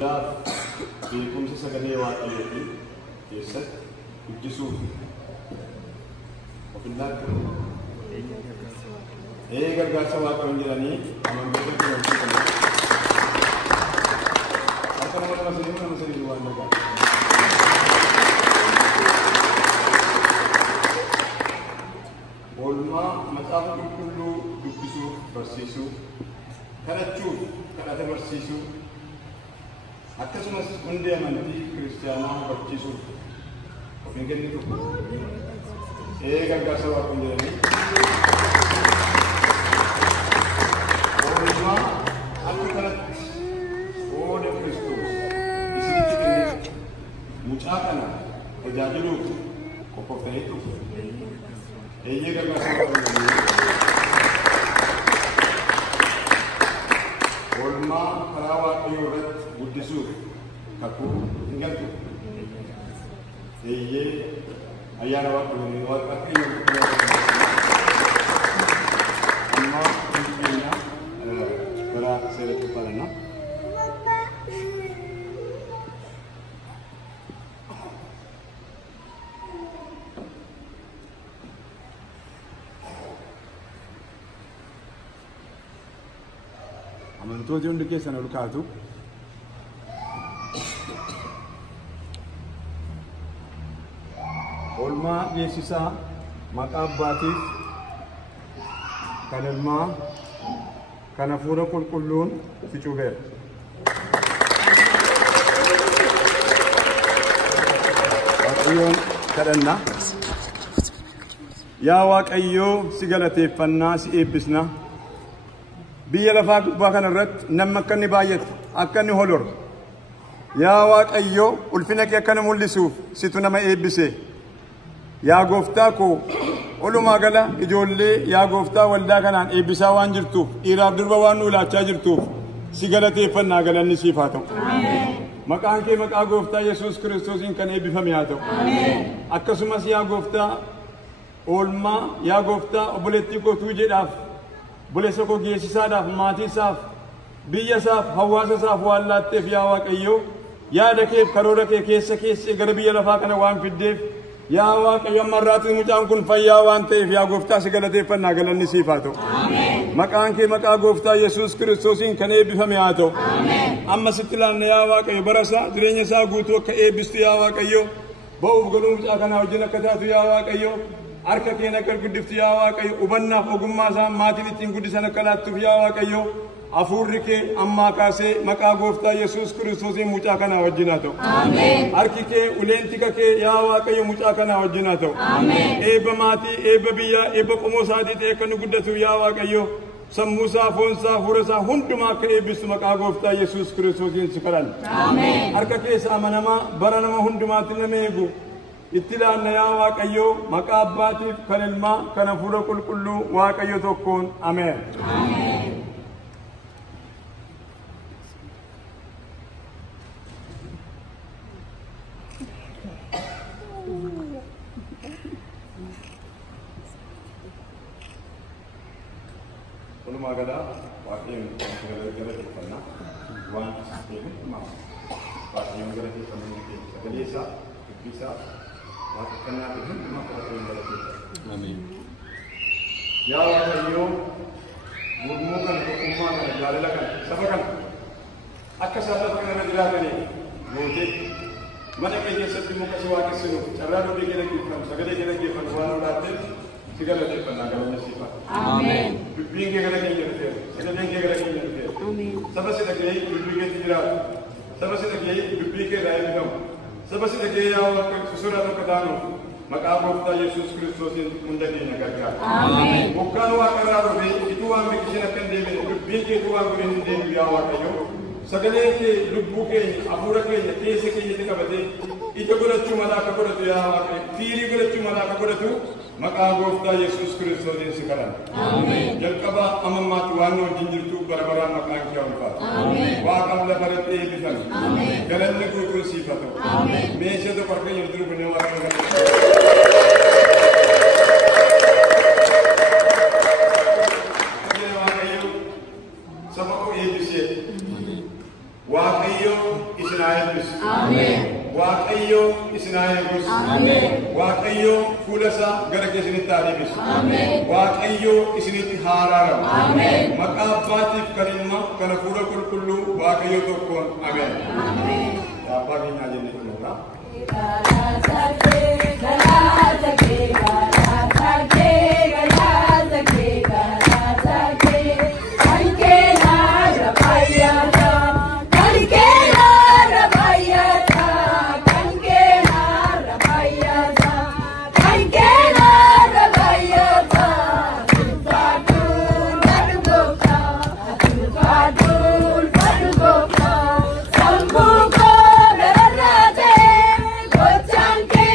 sodaaf beekumsa sagalee waaqayyootiin keessatti guddisuuf of ilaalcha gargaarsa waaqayyoon jedhanii amantoota jiran harka nama sadii waan gargaaru. Oolmaa macaafa qulqulluu dubbisuuf barsiisuuf kadhachuuf kadhata barsiisuuf akkasumas hundee amantii kiristaanaa hubachiisuuf of hin kennitu gargaarsa waaqayyoon jedhanii oolmaa akka kanatti qooda Kiristoos isinitti kenneef mucaa kana tajaajiluuf qophooftaniitu gargaarsa waaqayyoon oolmaa karaa waaqayyoo irratti guddisuuf kakuu hin galtu ayyaana waaqayyoon waaqayyoon amma hundi keenya gara seera qophaa'anna. Amantooti hundi keessan ol kaatu. Oolmaa geessisaa maqaa Abbaatiif kan Ilmaa kan Hafuura Qulqulluun si cuubeera. Waaqayyoon kadhanna. Yaa Waaqayyoo si galateeffannaa si eebbisna. Biyya lafaa gubbaa kana irratti namni akka inni baay'atu akka inni holoru. Yaa Waaqayyoo ulfina kee akka inni mul'isuuf situ nama eebbise. Yaa gooftaa koo olumaa gala ijoollee yaa gooftaa waldaa kanaan eebbisaa waan jirtuuf dhiiraaf durba waan nu ilaachaa jirtuuf si galateeffannaa galanni siif haa ta'u. Maqaan kee maqaa gooftaa Yesuus Kiristoosiin kan eebbifame haa ta'u. Akkasumas yaa gooftaa oolmaa yaa gooftaa obboleettii kootuu jedhaaf buleessa koo geessisaadhaaf maatii isaaf biyya isaaf hawaasa isaaf waan laatteef yaa Waaqayyoo yaada keef karoora kee keessa gara biyya lafaa kana waan fiddeef yaa Waaqayyo amma irraatti mucaan kun fayyaa waan ta'eef yaa gooftaa si galateeffannaa galanni siif haa ta'u. Maqaan kee maqaa gooftaa Yesuus Kiristoosiin kan eebbifame haa ta'u. Amma sitti ilaanna yaa Waaqayyo bara isaa jireenya isaa guutuu akka eebbistu yaa Waaqayyo ba'uuf galuu mucaa kanaa wajjin akka taatu yaa Waaqayyo harka kee akka guddiftu yaa Waaqayyo hubannaaf ogummaa isaa maatiin ittiin guddisan akka laattuuf yaa Waaqayyo hafuurri kee ammaa kaasee maqaa gooftaa Yesuus Kiristoosiin mucaa kanaa wajjin haa ta'u. Harki kee uleen tika kee yaa Waaqayyo mucaa kanaa wajjin haa ta'u. Eebba maatii eebba biyyaa eebba qomoo isaatii ta'e akka nu guddatu yaa Waaqayyo sammuu isaa foon isaa hafuura isaa hundumaa akka eebbistu maqaa gooftaa Yesuus Kiristoosiin si kadhanna. Harka keessa amanamaa bara nama hundumaatti nama eegu itti ilaanna yaa Waaqayyo maqaa Abbaatiif kan Ilmaa kan Hafuura Qulqulluu Waaqayyo tokkoon ameen. Walumaa gala Waaqayyoon galateeffannaa waan ta'eef Waaqayyoon galateeffannaa sagalee isaa dubbii isaa waaqeffannaa fi hundumaa Waaqayyoon galateeffannaa. Ameen. Yaa Waaqayyoo gurmuu kana tokkummaa kana jaalala kana saba kana akka isaan lafa kana irra jiraatanii gootee mana kee keessatti muka si waaqessinu carraa dhodhii kee dhaggeeffannu sagalee kee dhaggeeffannu waan olaatteef si galateeffannaa galanni siif haa ta'u. Ameen. Dubbiin kee gara keenya dhufeera sagaleen kee gara keenya dhufeera. Ameen. Saba si dhaga'ee dubbii keetti jiraatu saba si dhaga'ee dubbii kee irraa eebbifamu saba si dhaga'ee yaa Waaqayyo sodaa tokko taanuuf maqaa gooftaa Yesuus Kiristoosiin hunda keenya gargaara. Ameen. Bokkaan waaqarraa dhufee ituu waan biqilcheen akka hin deemine dubbiin keetu waan godheen hin deebi'u yaa Waaqayyo sagalee kee lubbuu keenya hafuura keenya keessa keenyatti qabatee ija godhachuu mala akka godhatu yaa Waaqayyo fiirii godhachuu mala akka godhatu maqaa gooftaa Yesuus Kiristoosiin si kadhanna. Ameen. Jalqaba amammaatti waan nu wajjin jirtu bara baraan maqaan kee ulfaatu. Ameen. Waaqam lafa irratti eebbifame. Ameen. Galanni guutuun siif haa ta'u. Ameen. Meeshaa tokko harka keenya jiru kunneen Waaqayyo saba koo eebbisee Waaqayyo waaqayyo fuula isaa gara keessanitti haa deebisu. waaqayyo isinitti haa araaramu. maqaa abbaatiif kan ilma kana fuula qulqulluu waaqayyo tokkoon ameen. abbaa keenyaa jennee kunuunaa. Sambu ko darate, gochan ke